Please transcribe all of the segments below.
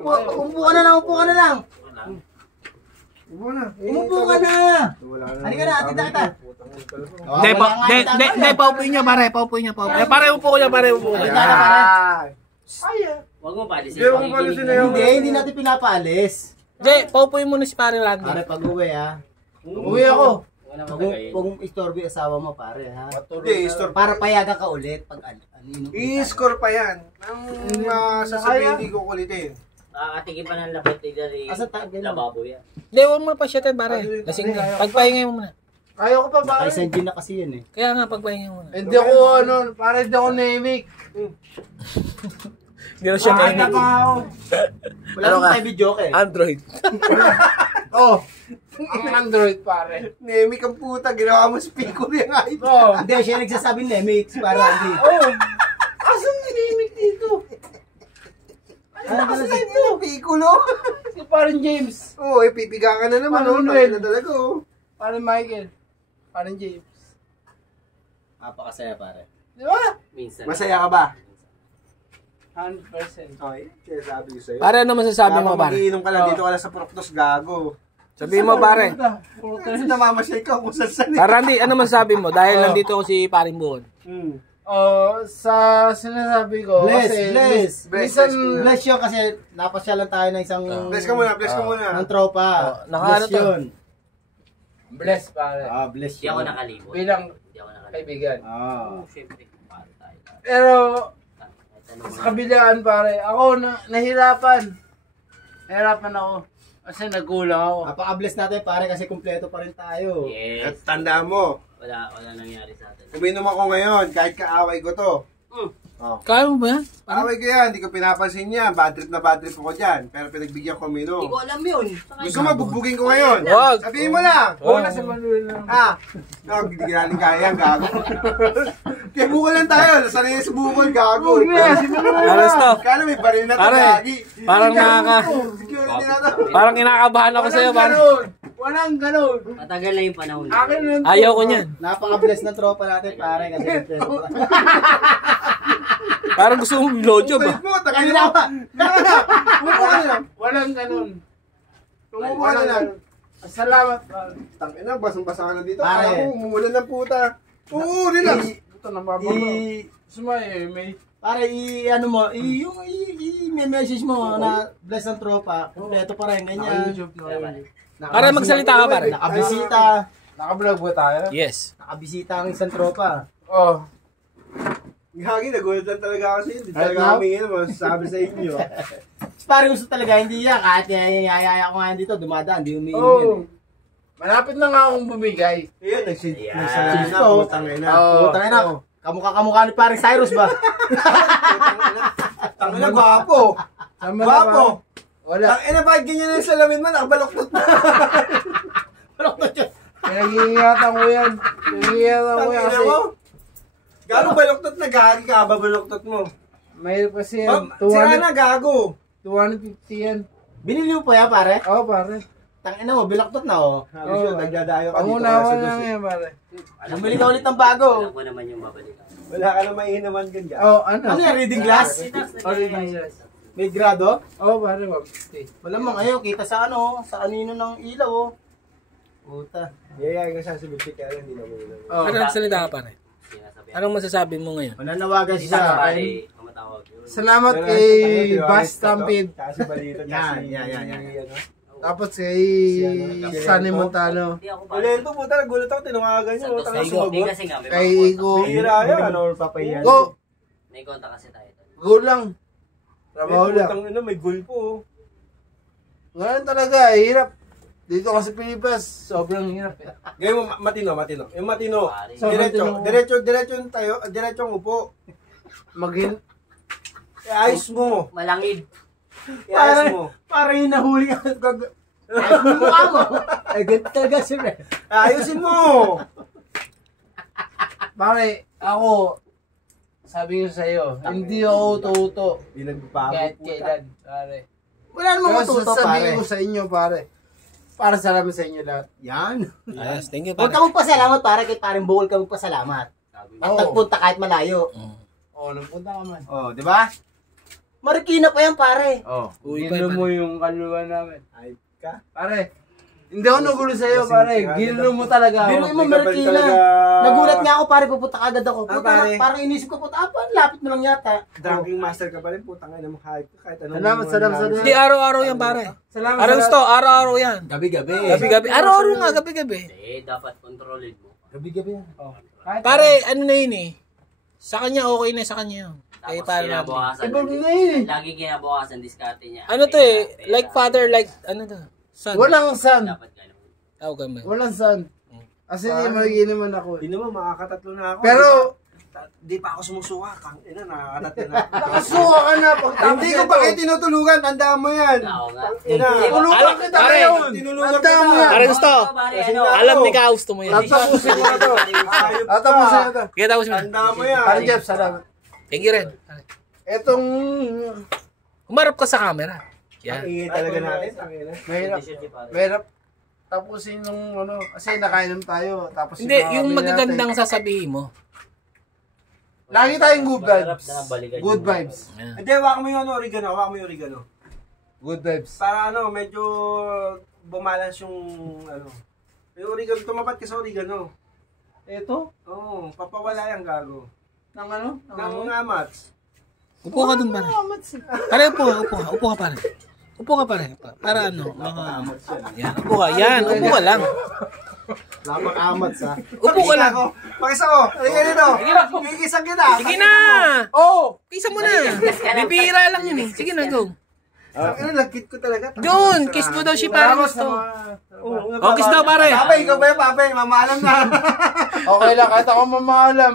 Umupo ka na lang, upo ka na lang. Umupo ka na. Halika na, tita kita. Hindi, paupuin niya, pare. Paupuin niya, paupuin. Pare, upo ko niya, pare. Upo ko niya. Huwag mo palisin. Hindi natin pinapaalis. Hindi, paupuin mo na si pare Randy. Pare, pag-uwi ha. Uwi ako. Kung istorbo yung asawa mo, pare ha. Hindi, istorbo. Para payagan ka ulit pag anino. I-score pa yan. Ang sasabihin hindi ko kulitin. Nakakatigil pa ng lapit ni lababo yan. Hindi, huwag mo pa siya tayo, pare. Lasing na. Pagpahingay mo muna. Ayaw ko pa ba? Ay, send na kasi yun eh. Kaya nga, pagpahingay mo muna. Hindi ako, para hindi ako naimik. Hindi na siya Ay, nainig. Wala naman tayo video eh. Android. Oh, ang Android, pare. Nemik ang puta, ginawa mo speaker yung iPhone. Oh. Hindi, siya nagsasabi Nemix, para hindi. Oh. Asan naimik dito? Ano ba Kasi ito, pikulo. Si parang James. Oo, pipiga ka na naman. Paano Ano Noel? na talaga, oh. Parang Michael. Parang James. Napakasaya pare. Di ba? Minsan. Masaya ka ba? 100%. Okay, kaya sabi ko sa'yo. Pare, ano masasabi mo, Habang pare? magiinom ka lang, dito ka lang sa Proctos, gago. Sabihin mo, pare. Kasi namamasay ka kung saan Pare Randy, ano masasabi mo? Dahil nandito ko si paring buon. Oh, sa sinasabi ko, Bless. minsan, Bless yun kasi napasya lang tayo ng isang... Bless ka muna, bless ka muna. ng tropa. nakaano Bless to? yun. bless pare. Bless Hindi ako yun. nakalibot. Bilang Hindi ako nakalibot. kaibigan. Siyempre, pare tayo. Pero, Kahit anong sa kabilaan pare, ako nahirapan. Nahirapan ako. Kasi nagkulang ako. Napaka-bless natin pare kasi kumpleto pa rin tayo. At Yes. tandaan mo, Wala nangyari sa atin. uminom ako ngayon, kahit kaaway ko to. Kaya mo ba yan? Away ko yan, hindi ko pinapansin niya. Bad trip na bad trip ako dyan. Pero pinagbigyan ko uminom. Hindi ko alam yun. Gusto mo, bugbugin ko ngayon. Wag. Sabihin mo lang. Oo, nasa Manuel na. Hindi natin kaya yan, gago. Kaya bukol lang tayo. Sanay sa bukol, gago. Alas to. Kala may baril na to, Pare, gagi. parang Security na to. Parang kinakabahan ako sa'yo, pare. Walang ganun. Matagal na yung panahon. Akin lang. Ayaw ko niyan. Napaka-bless ng tropa natin pare kasi kumpleto pa rin. Parang gusto mong blowjob ah. Wait mo, takay na ba? Umupo ka na lang. Walang ganun. Umupo ka na lang. Salamat pare. Tangina, basang-basa ka na dito. Pare. Ako, umuulan ng puta. Oo, relax. Ito na mababa. Sumay, may Pare, ano mo, i-message mo na bless ng tropa, kumpleto pa rin, ganyan. YouTube na. Pare, magsalita ka, pare. Nakabisita. Naka-vlog ba tayo? Yes. Nakabisita ang isang tropa. Oh. Gagi, nagulat lang talaga ako sa'yo. Hindi Right talaga now? kami ngayon, masasabi sa inyo. Pare, gusto talaga, hindi yan. Kahit yayaya ko nga dito, dumadaan, hindi umiinom Oh. yan. Malapit na nga akong bumigay. Ayun, nagsalita na, Oh. putang ina. Oh. Putang ina, kamukha ni paring Cyrus ba? Tangina, gwapo. Sama na Gwapo. ba? Wala. Tangina, bakit ganyan yung salamin mo? Nakabaloktot na. Pinag-iingatan ko yan. Pinag-iingatan ko yan Tangina kasi mo. Gano'ng baloktot na gagi ka ba baloktot mo? mahirap kasi yan. Sira na, gago. 250 yan. Binili mo pa yan, pare? Oo, pare. Tangina mo, bilaktot na, oh. Sabi siya, nagdadayo ka dito. Pangunawa sa na dos. yan, pare. Bumili ka ulit ng bago. Alam ko naman yung babalikan. Wala ka na maiinaman gan gago. Oh, ano? Ano yan, reading glass? May grado? Oo, pare. 150. Wala mang ayaw, kita sa ano, sa anino ng ilaw, oh. Puta. Yayay ka sa subiti kaya hindi na muna. Oh. Pare, magsalita ka, pare. Anong masasabi mo ngayon? Mananawagan Isa siya. pare, mamatawag yun. Salamat Pero, kay ano, Bass ano, Stampede. Kasi balita. Yan. Tapos kay Sunny Montano. Hindi ako Ulento po, gulat ako, tinungagan niyo. Santos Talagang Hindi sumagot. kasi nga, may Kay mga Igo. Hira yan, ano, papayan. Go! May konta kasi tayo. Go lang. Trabaho lang. May goal po. Ngayon talaga, hirap. Dito kasi Pilipinas, sobrang hirap. Ngayon mo, matino. Yung matino. Pare. Diretso tayo, diretso ang upo. Maghin... Ayos mo. Malangid. Ayos mo. Parang yung nahuli ka. Ay, mukha mo. Ay, ganito talaga siya. Ayusin mo. Pare, ako, sabi ko sa'yo, hindi ako tuto. Hindi nagbago. Kahit kailan, pare. Wala namang Kaya matuto, sasabihin pare. ko sa inyo, pare. Para salamat sa inyo lahat. Yan. Yes, thank you, Huwag pare. ka magpasalamat, pare. Kay paring Bukol ka magpasalamat. At Oo. nagpunta kahit malayo. Oo, nagpunta ka man. Oh, di ba? Marikina pa yan, pare. Oh, Uy, ginulo pare. mo yung kaluwa namin. Ay, ka? Pare, hindi ako nagulo sa'yo, pare. Ginulo mo talaga Biro ako. mo, Marikina. Nagulat nga ako, pare, pupunta agad ako. Ah, Puta, pare. parang inisip ko, puta, lapit mo lang yata. Drinking master ka pa rin, putang ina mo kahit anong... Salamat. Hindi, araw-araw yan, pare. Salamat. Arangsto, araw-araw yan. Gabi-gabi. Gabi-gabi. Araw-araw nga, gabi-gabi. Eh, dapat kontrolin mo. Gabi-gabi yan. Pare, ano na yun eh. Sa kanya, okay na sa kanya yun. Kaya Tapos para kinabukasan. Ibang na yun eh. Lagi kinabukasan diskarte niya. ano to eh, like father, like, ano to? Son. Walang sun. Dapat ganun. Okay, man. Walang sun. Kasi hindi magiging naman ako. Hindi naman, makakatatlo na ako. Pero, Di pa ako sumusuka. Tang ina, nakakatatlo na. nakasuka ka na pagtapos Hindi ko pa kayo tinutulugan, tandaan mo yan. Oo nga. Ina. Tulungan kita Pare, ngayon. Tinulugan Tandaan mo kita. yan. Pare, gusto. Pare, Kasi ano? nga- Alam ni Ka, gusto mo yan. Tatapusin ko na to. Ayop ka. Tatapusin ko to. Kaya tapos mo. Tandaan mo yan. Pare Jeff, salamat. Thank you rin. Etong Humarap ka sa camera. Ang Yan. ingay talaga natin. Ang ina. mahirap tapusin nung ano, kasi nakainom tayo. Tapos Hindi, mga yung kami magagandang natin. sasabihin mo. Lagi tayong good Masarap vibes. na ng balikan Good yung- vibes. Yan. Hindi, waka mo yung oregano. Waka mo yung oregano. Good vibes. Para ano, medyo bumalance yung ano. Yung oregano, tumapat ka sa oregano. Ito? Oo, papawala yung gago. Ng ano? Ng amats. Upo ka dun, pare. Pare, upo ka, upo ka. Upo ka, pare. Upo ka, pare. Para ano, mga... Yan, upo ka. Yan, upo ka lang. Lamak amats, ha. Upo ka lang. Pakisa ko. Halika dito. Kikisang kita. Sige na! Oh! Kisa mo na. Bibira lang yun eh. Sige na, go. Ano, lagkit ko talaga. Doon, kiss mo daw si pare. Salamat sa Gusto. mga... Oh, kiss daw, pare. Papay, ikaw ba yung papay? Mamaalam na. Okay lang, kahit ako mamaalam.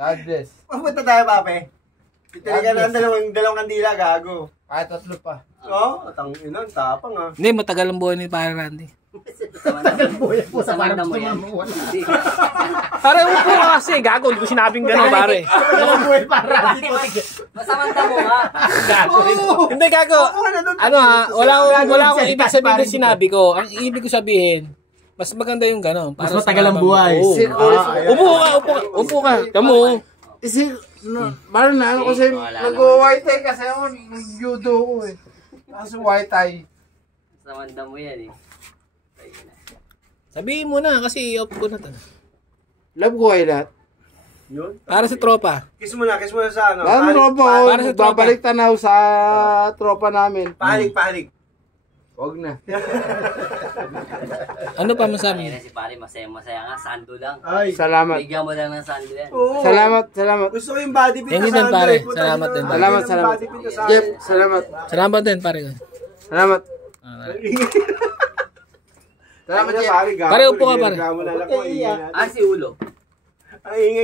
God bless. Pupunta tayo, papay. Titiligan na ang dalawang kandila, gago. Kahit tatlo pa. Oo, tang ina, tapang ah. Hindi, matagal ang buhay ni pare Randy. Buhay po sa parang Samantha mo gusto yan. mo wala. Pare, upo ka kasi. Gago, hindi ko sinabing gano'n, pare. Walang buhay para. Masamanta mo ha. Gago. Hindi, gago. Ano ha, wala akong ibig sabihin na sinabi ko. Ang ibig ko sabihin, mas maganda yung gano'n. Mas matagal ang buhay. Upo ka, upo ka. Upo ka. Kamu. Isi, parang na ano kasi, nag-white tie kasi ako, nag-judo ko eh. Kasi white tie. Samanta mo yan eh. Sabihin mo na kasi i-off ko na to. Love ko kayo lahat. Yun. Para sa tropa. Kiss mo na sa ano. Lahat tropa ko, para sa tropa. babalik tanaw sa tropa namin. Panik. Huwag na. Ano pa masabi? Ayun si pare, masaya nga. Sando lang. Ay. Salamat. Bigyan mo lang ng sando yan. Oo. Salamat. Gusto ko yung body pin Thank you din, pare. Salamat din. Salamat. Jeff, salamat. Salamat din, pare. Salamat. Salamat, Jeff. pare. Pare, upo ka, pare. Reklamo na lang ko. Ah, si Ulo. Ang ingay